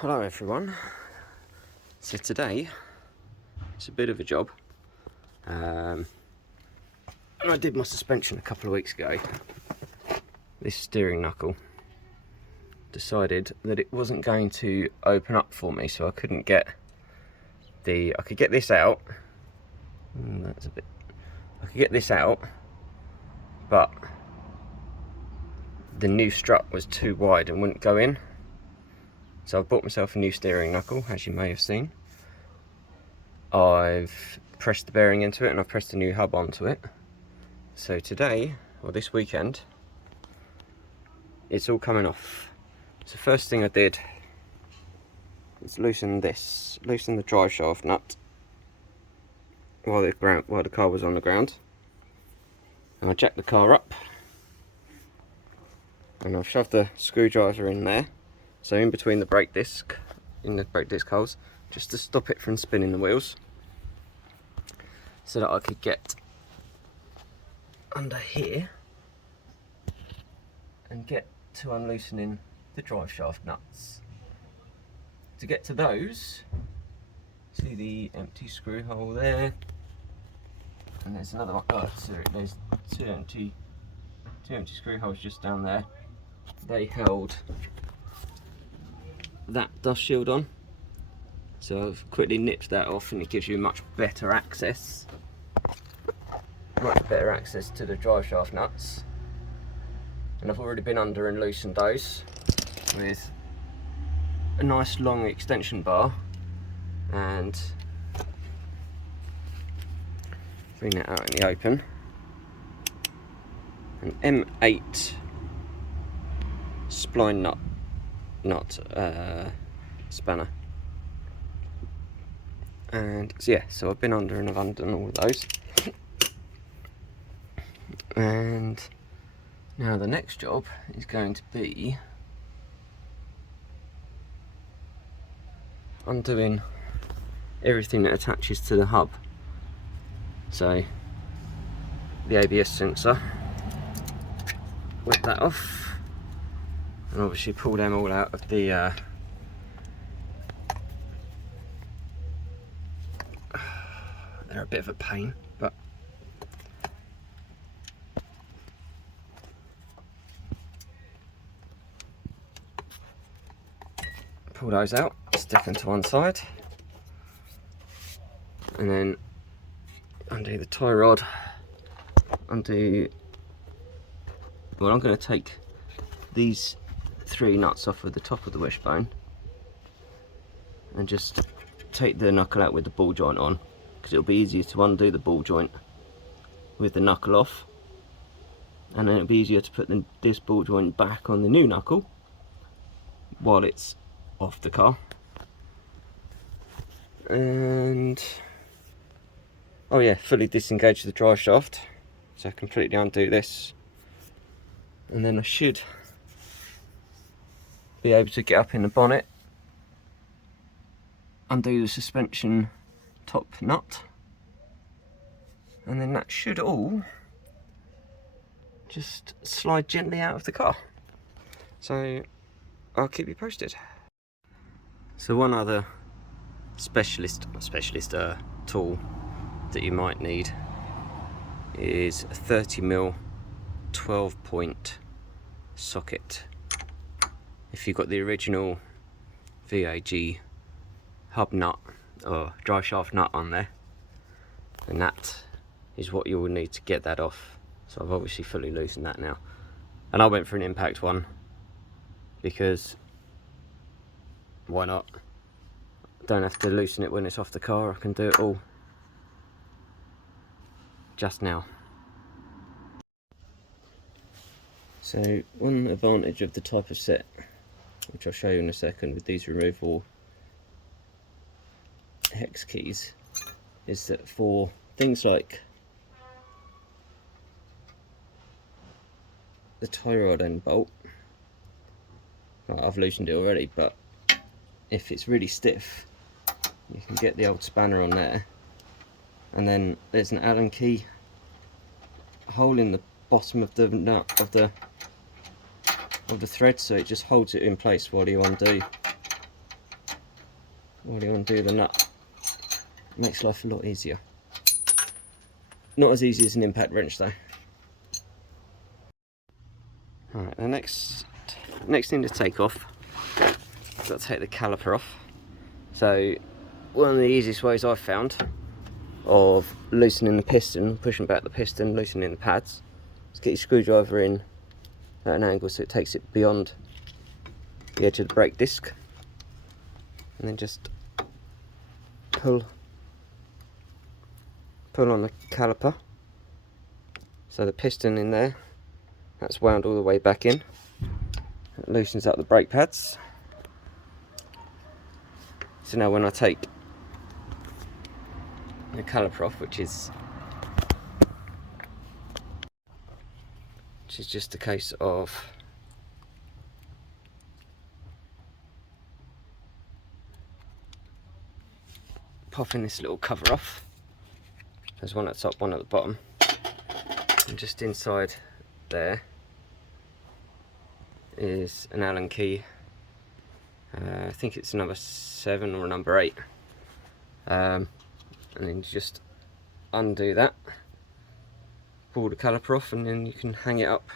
Hello everyone. So today it's a bit of a job. I did my suspension a couple of weeks ago. This steering knuckle decided that it wasn't going to open up for me, so I couldn't get I could get this out. I could get this out, but the new strut was too wide and wouldn't go in. So I've bought myself a new steering knuckle, as you may have seen. I've pressed the bearing into it and I've pressed a new hub onto it. So today, or this weekend, it's all coming off. So first thing I did is loosen the drive shaft nut while the car was on the ground. And I jacked the car up and I've shoved the screwdriver in there. So in between the brake disc holes, just to stop it from spinning the wheels, so that I could get under here and get to unloosening the drive shaft nuts. To get to those, see the empty screw hole there, and there's another one. Oh, sorry, there's two empty screw holes just down there. They held that dust shield on, so I've quickly nipped that off, and it gives you much better access to the drive shaft nuts. And I've already been under and loosened those with a nice long extension bar, and bring that out in the open. An M8 spline nut spanner. And so yeah, so I've been under and I've undone all of those. And now the next job is going to be undoing everything that attaches to the hub. So the ABS sensor, whip that off, and obviously pull them all out of the they're a bit of a pain, but pull those out, stick them to one side, and then undo the tie rod, well, I'm going to take these 3 nuts off of the top of the wishbone and just take the knuckle out with the ball joint on, because it'll be easier to undo the ball joint with the knuckle off, and then it'll be easier to put this ball joint back on the new knuckle while it's off the car. And oh yeah, fully disengage the drive shaft, so completely undo this, and then I should be able to get up in the bonnet, undo the suspension top nut, and then that should all just slide gently out of the car. So I'll keep you posted. So one other specialist tool that you might need is a 30mm 12-point socket. If you've got the original VAG hub nut or drive shaft nut on there, then that is what you will need to get that off. So I've obviously fully loosened that now, and I went for an impact one because why not? I don't have to loosen it when it's off the car. I can do it all just now. So one advantage of the type of set, which I'll show you in a second, with these removable hex keys, is that for things like the tie rod end bolt, well, I've loosened it already, but if it's really stiff, you can get the old spanner on there, and then there's an Allen key hole in the bottom of the nut of the thread, so it just holds it in place while you undo while you undo the nut. It makes life a lot easier. Not as easy as an impact wrench though. Alright, the next thing to take off, I've got to take the caliper off. So one of the easiest ways I've found of loosening the piston, pushing back the piston, loosening the pads, is get your screwdriver in at an angle so it takes it beyond the edge of the brake disc, and then just pull on the caliper. So the piston in there, that's wound all the way back in. It loosens up the brake pads. So now when I take the caliper off, which is just a case of popping this little cover off. There's one at the top, one at the bottom, and just inside there is an Allen key. I think it's a number 7 or a number 8, and then you just undo that, pull the caliper off, and then you can hang it up.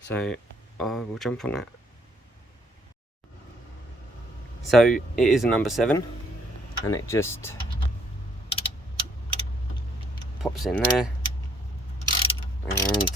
So I will jump on that. So it is a number 7, and it just pops in there, and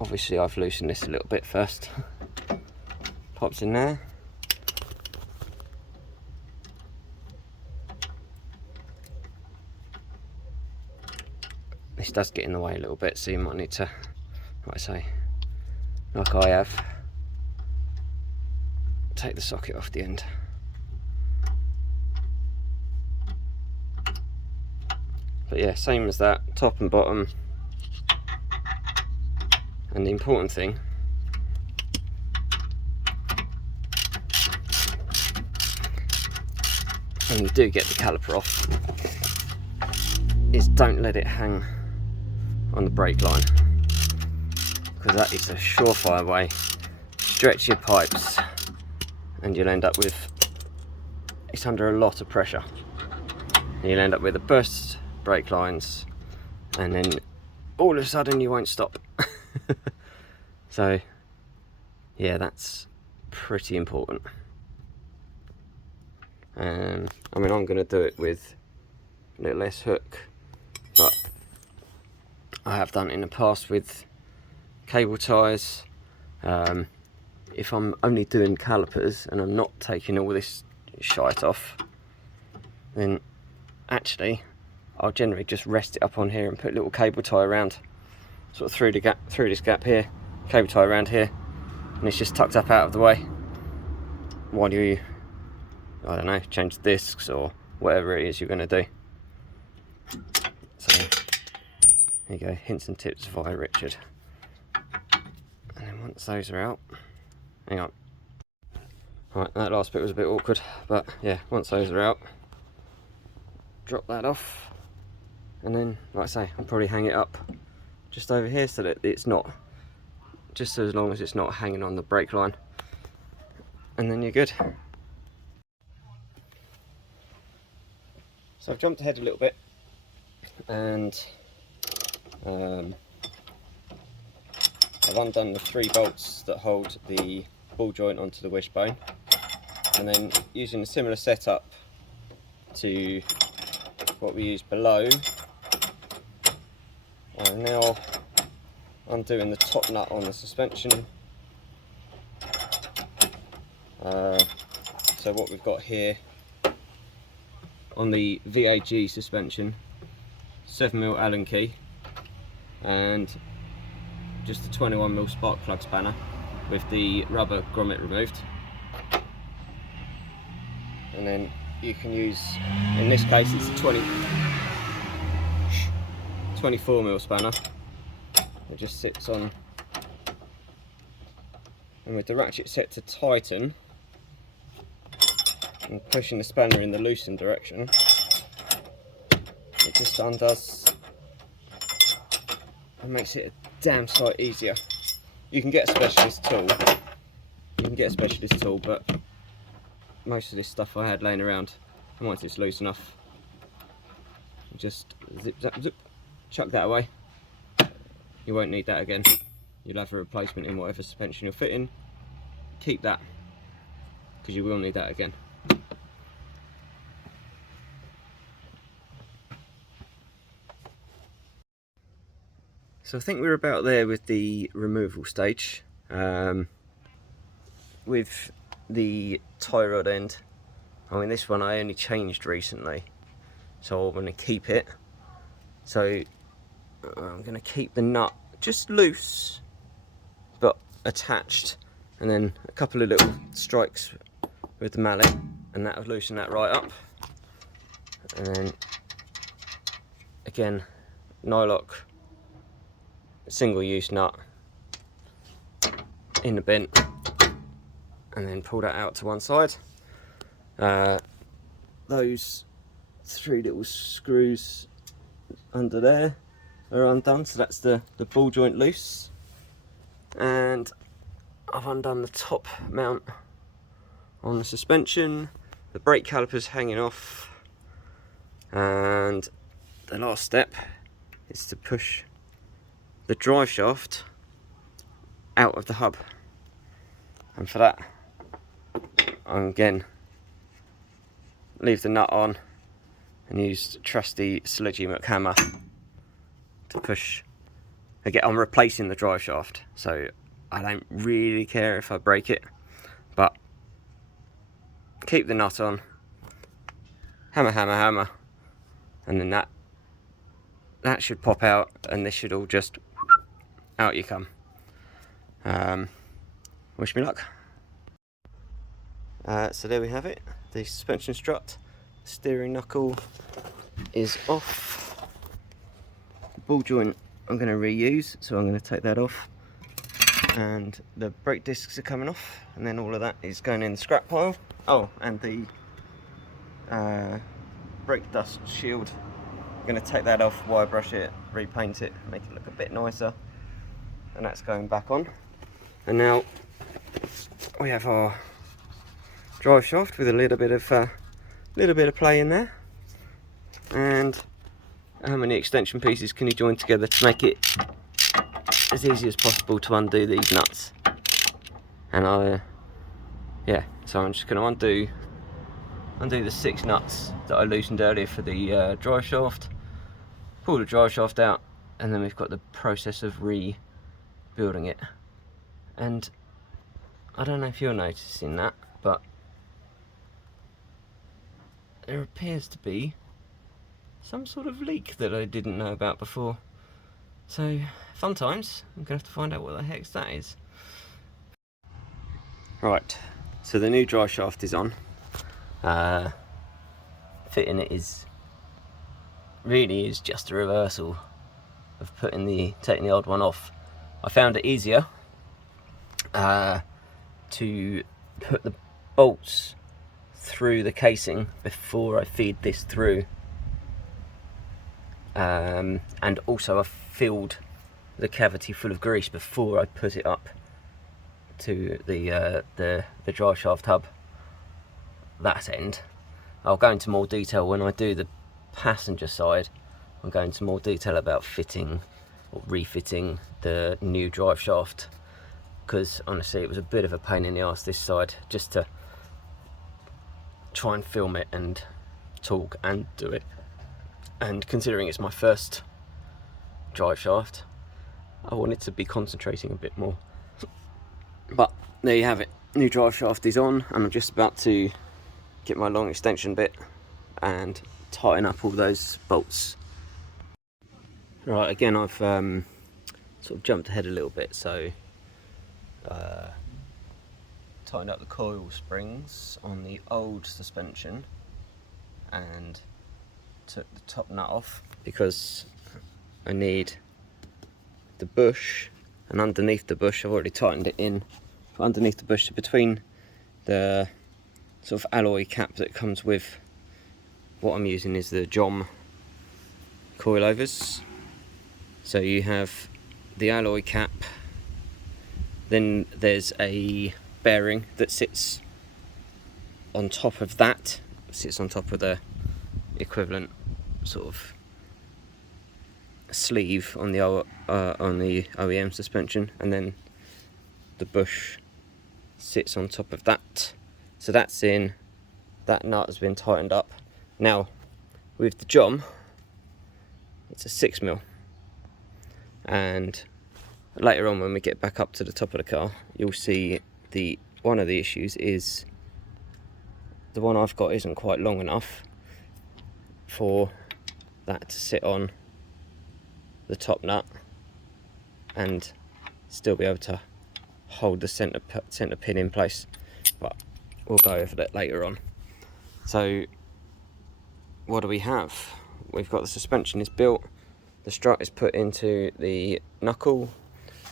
obviously I've loosened this a little bit first. Pops in there. This does get in the way a little bit, so you might need to, like I say, like I have, take the socket off the end. But yeah, same as that, top and bottom. And the important thing, when you do get the caliper off, is don't let it hang on the brake line, because that is a surefire way. Stretch your pipes and you'll end up with, it's under a lot of pressure, and you'll end up with a burst brake lines, and then all of a sudden you won't stop. So yeah, that's pretty important. I mean, I'm going to do it with a little less hook, but I have done it in the past with cable ties. If I'm only doing calipers and I'm not taking all this shite off, then actually I'll generally just rest it up on here and put a little cable tie around, sort of through this gap here, cable tie around here, and it's just tucked up out of the way while you, I don't know, change the discs or whatever it is you're going to do. So there you go, hints and tips via Richard. And then once those are out, hang on. Right, that last bit was a bit awkward, but yeah, once those are out, drop that off, and then, like I say, I'll probably hang it up just over here so that it's not, just as long as it's not hanging on the brake line, and then you're good. So I've jumped ahead a little bit, and I've undone the 3 bolts that hold the ball joint onto the wishbone, and then using a similar setup to what we used below, I'm now undoing the top nut on the suspension. So what we've got here on the VAG suspension, 7mm Allen key and just a 21mm spark plug spanner with the rubber grommet removed. And then you can use, in this case it's a 24mm spanner. It just sits on, and with the ratchet set to tighten and pushing the spanner in the loosened direction, it just undoes and makes it a damn sight easier. You can get a specialist tool You can get a specialist tool, but most of this stuff I had laying around, and once it's loose enough, just zip zap zip, chuck that away. You won't need that again. You'll have a replacement in whatever suspension you're fitting. Keep that, because you will need that again. So I think we're about there with the removal stage. With the tie rod end, I mean this one I only changed recently, so I'm going to keep it. So I'm going to keep the nut just loose but attached, and then a couple of little strikes with the mallet, and that'll loosen that right up. And then again, nylock single use nut in the bent, and then pull that out to one side. Those 3 little screws under there are undone, so that's the ball joint loose, and I've undone the top mount on the suspension. The brake caliper's hanging off, and the last step is to push the drive shaft out of the hub, and for that I'm again leave the nut on and use trusty sludgy muck hammer to push. Again, I'm replacing the drive shaft, so I don't really care if I break it, but keep the nut on, hammer hammer hammer, and then that should pop out, and this should all just out you come. Wish me luck. So there we have it, the suspension strut. Steering knuckle is off. The ball joint I'm going to reuse, so I'm going to take that off, and the brake discs are coming off, and then all of that is going in the scrap pile. Oh, and the brake dust shield, I'm going to take that off, wire brush it, repaint it, make it look a bit nicer, and that's going back on. And now we have our drive shaft with a little bit of play in there. And how many extension pieces can you join together to make it as easy as possible to undo these nuts? And yeah, so I'm just going to undo the 6 nuts that I loosened earlier for the drive shaft, pull the drive shaft out, and then we've got the process of rebuilding it. And I don't know if you're noticing that, but there appears to be some sort of leak that I didn't know about before. So, fun times. I'm going to have to find out what the heck that is. Right, so the new drive shaft is on. Fitting it really is just a reversal of taking the old one off. I found it easier to put the bolts through the casing before I feed this through, and also I filled the cavity full of grease before I put it up to the drive shaft hub, that end. I'll go into more detail when I do the passenger side. I'll go into more detail about fitting or refitting the new drive shaft, because honestly it was a bit of a pain in the arse this side, just to try and film it and talk and do it. And considering it's my first drive shaft, I wanted to be concentrating a bit more. But there you have it, new drive shaft is on, and I'm just about to get my long extension bit and tighten up all those bolts. Right, again I've sort of jumped ahead a little bit, so tightened up the coil springs on the old suspension and took the top nut off, because I need the bush, and underneath the bush I've already tightened it in, but underneath the bush, so between the sort of alloy cap that comes with what I'm using is the Jom coilovers. So you have the alloy cap, then there's a bearing that sits on top of that, sits on top of the equivalent sort of sleeve on the OEM suspension, and then the bush sits on top of that. So that's in, that nut has been tightened up. Now with the John, it's a 6mm, and later on when we get back up to the top of the car, you'll see one of the issues is the one I've got isn't quite long enough for that to sit on the top nut and still be able to hold the center pin in place, but we'll go over that later on. So what do we have? We've got the suspension is built, the strut is put into the knuckle,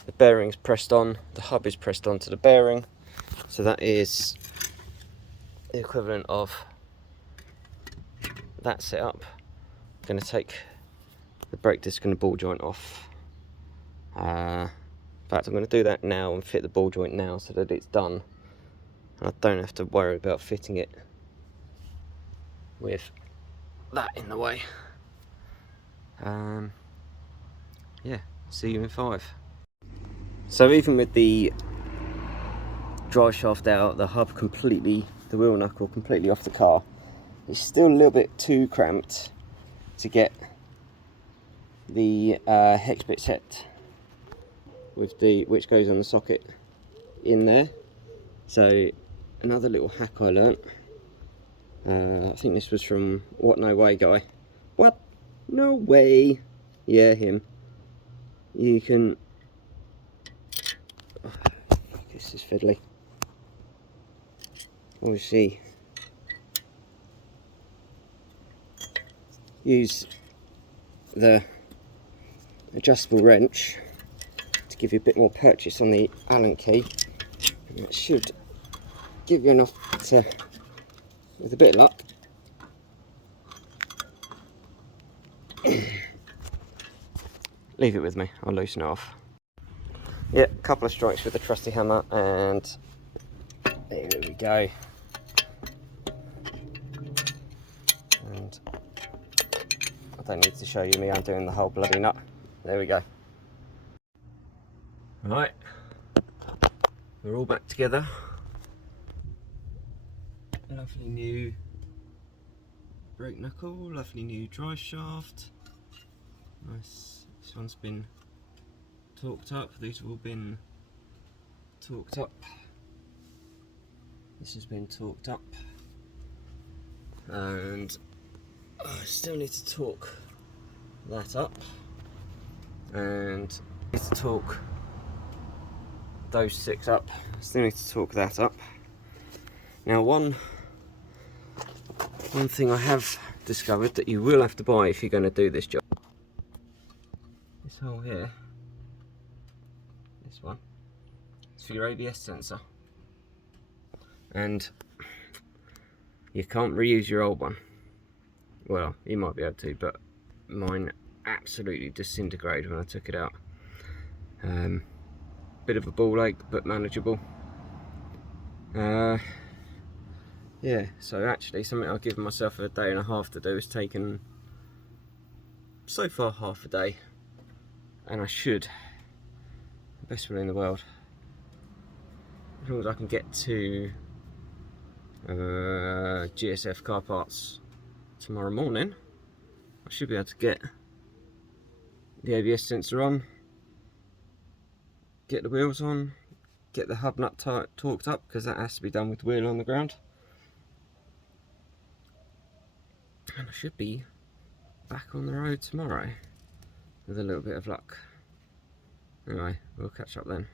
the bearing's pressed on, the hub is pressed onto the bearing, so that is the equivalent of that setup. I'm going to take the brake disc and the ball joint off. In fact, I'm going to do that now and fit the ball joint now so that it's done, and I don't have to worry about fitting it with that in the way. Yeah, see you in 5. So even with the drive shaft out, the hub completely, the wheel knuckle completely off the car, it's still a little bit too cramped to get the hex bit set with which goes on the socket in there. So another little hack I learnt, I think this was from What No Way guy. What? No way. Yeah, him. You can, oh, this is fiddly. Obviously use the adjustable wrench to give you a bit more purchase on the Allen key, and that should give you enough to, with a bit of luck, leave it with me, I'll loosen it off. Yeah, a couple of strikes with the trusty hammer, and there we go. And I don't need to show you me undoing the whole bloody nut. There we go. Right, we're all back together. Lovely new brake knuckle, lovely new drive shaft. Nice. This one's been torqued up. These have all been torqued up. This has been torqued up, and I still need to torque that up, and need to torque those 6 up. Still need to torque that up. Now one thing I have discovered that you will have to buy if you're going to do this job, this hole here, this one, it's for your ABS sensor, and you can't reuse your old one. Well, you might be able to, but mine absolutely disintegrated when I took it out. Bit of a ball ache, but manageable. Yeah, so actually something I've given myself a day and a half to do has taken so far half a day, and I should, best will in the world, as long as I can get to GSF car parts tomorrow morning, I should be able to get the ABS sensor on, get the wheels on, get the hub nut torqued up, because that has to be done with the wheel on the ground, and I should be back on the road tomorrow with a little bit of luck. Anyway, we'll catch up then.